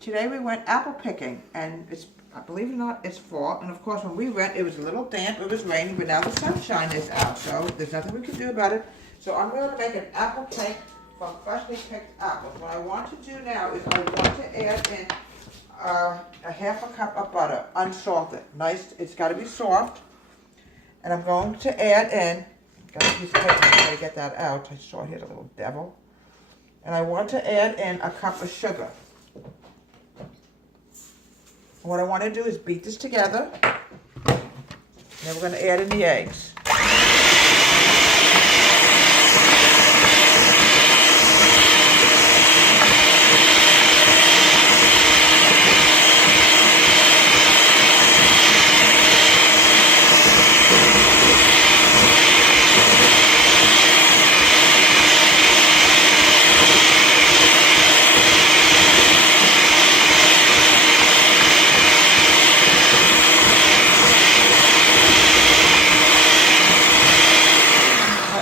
Today we went apple picking, and believe it or not, it's fall. And of course, when we went, it was a little damp, it was raining, but now the sunshine is out, so there's nothing we can do about it. So I'm going to make an apple cake from freshly picked apples. What I want to do now is I want to add in a half a cup of butter, unsalted. Nice, it's got to be soft. And I'm going to add in, got a piece of paper, I'm going to get that out. I saw here's a little devil. And I want to add in a cup of sugar. What I want to do is beat this together. And then we're going to add in the eggs.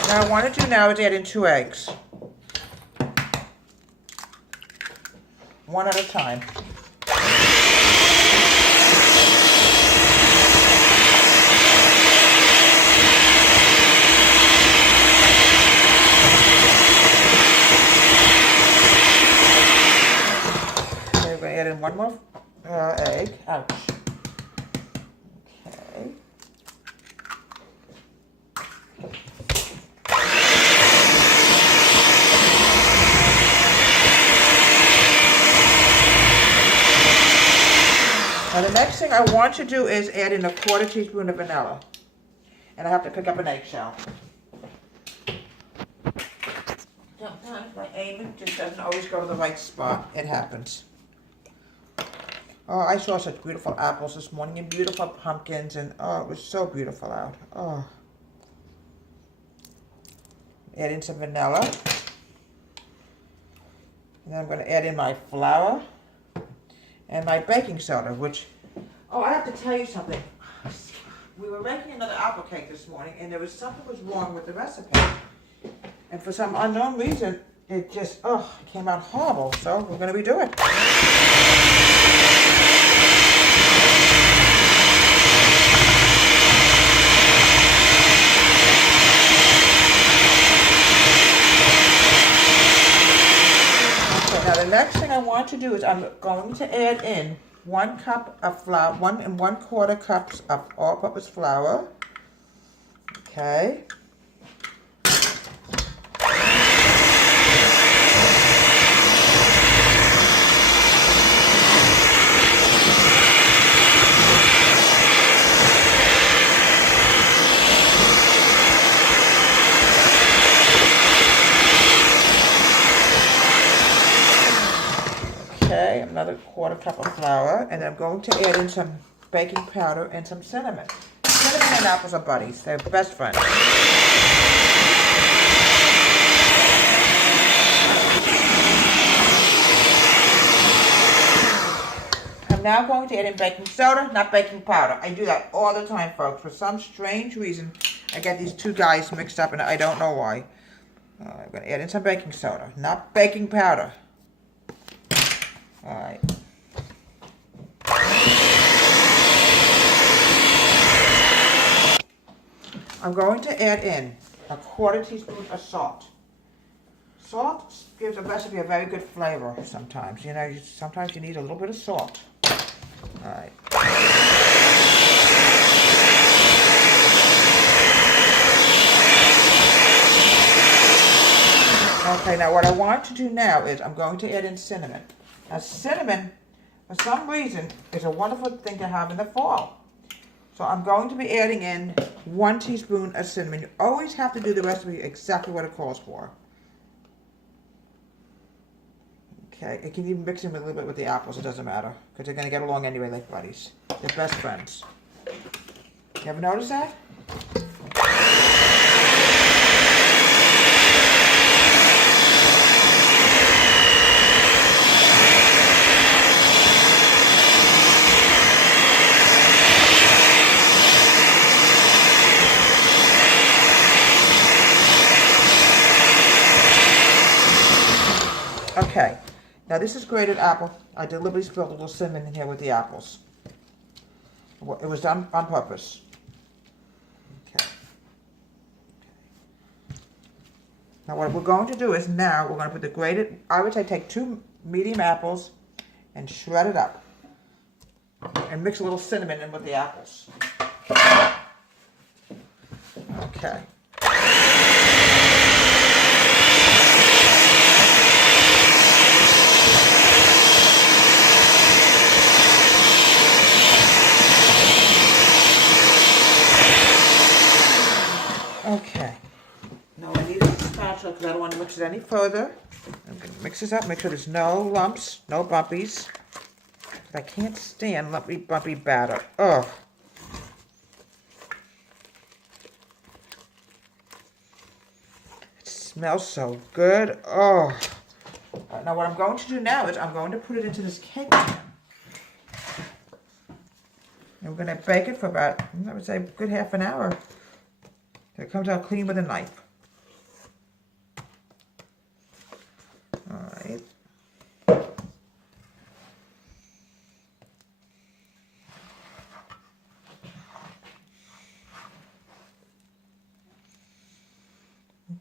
What I want to do now is add in 2 eggs. One at a time. Okay, we're going to add in one more egg. Ouch. Okay. Now the next thing I want to do is add in a 1/4 teaspoon of vanilla. And I have to pick up an eggshell. Sometimes my aiming just doesn't always go to the right spot. It happens. Oh, I saw such beautiful apples this morning and beautiful pumpkins, and oh, it was so beautiful out. Oh. Add in some vanilla. And then I'm going to add in my flour. And my baking soda, which, oh, I have to tell you something. We were making another apple cake this morning, and there was something was wrong with the recipe. And for some unknown reason, it just, it came out horrible. So we're going to redo it. Now the next thing I want to do is I'm going to add in 1 cup of flour, 1 1/4 cups of all-purpose flour. Okay. Okay, another 1/4 cup of flour, and I'm going to add in some baking powder and some cinnamon. Cinnamon and apples are buddies. They're best friends. I'm now going to add in baking soda, not baking powder. I do that all the time, folks. For some strange reason, I get these 2 guys mixed up, and I don't know why. I'm going to add in some baking soda, not baking powder. All right. I'm going to add in a 1/4 teaspoon of salt. Salt gives a recipe a very good flavor sometimes. You know, sometimes you need a little bit of salt. All right. Okay, now what I want to do now is I'm going to add in cinnamon. Now cinnamon, for some reason, is a wonderful thing to have in the fall. So I'm going to be adding in 1 teaspoon of cinnamon. You always have to do the recipe exactly what it calls for. Okay, it can even mix in with a little bit with the apples, it doesn't matter. Because they're going to get along anyway like buddies. They're best friends. You ever notice that? Okay, now Now this is grated apple. I deliberately spilled a little cinnamon in here with the apples. It was done on purpose. Okay. Now what we're going to do is now we're going to put the grated, I would say take 2 medium apples and shred it up. And mix a little cinnamon in with the apples. Okay. Okay. Now I need a spatula because I don't want to mix it any further. I'm going to mix this up, make sure there's no lumps, no bumpies. I can't stand bumpy batter. Ugh. It smells so good. Oh. Now what I'm going to do now is I'm going to put it into this cake pan. And we're going to bake it for about, I would say, a good half an hour. It comes out clean with a knife. All right.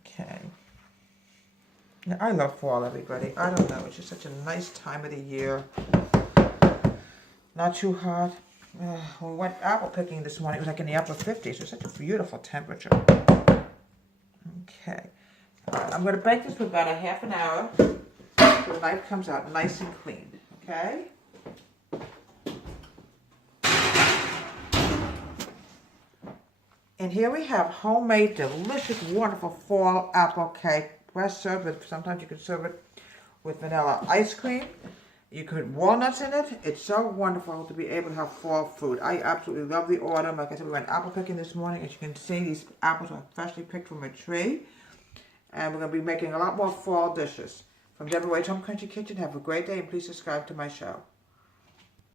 Okay. Now, I love fall, everybody. I don't know. It's just such a nice time of the year. Not too hot. When we went apple picking this morning, it was like in the upper 50s. It was such a beautiful temperature. Okay. I'm going to bake this for about a half an hour so the knife comes out nice and clean. Okay? And here we have homemade, delicious, wonderful fall apple cake. Best served with, sometimes you can serve it with vanilla ice cream. You could put walnuts in it. It's so wonderful to be able to have fall food. I absolutely love the autumn. Like I said, we went apple picking this morning. As you can see, these apples are freshly picked from a tree. And we're going to be making a lot more fall dishes. From Deborah Wade's Home Country Kitchen, have a great day and please subscribe to my show.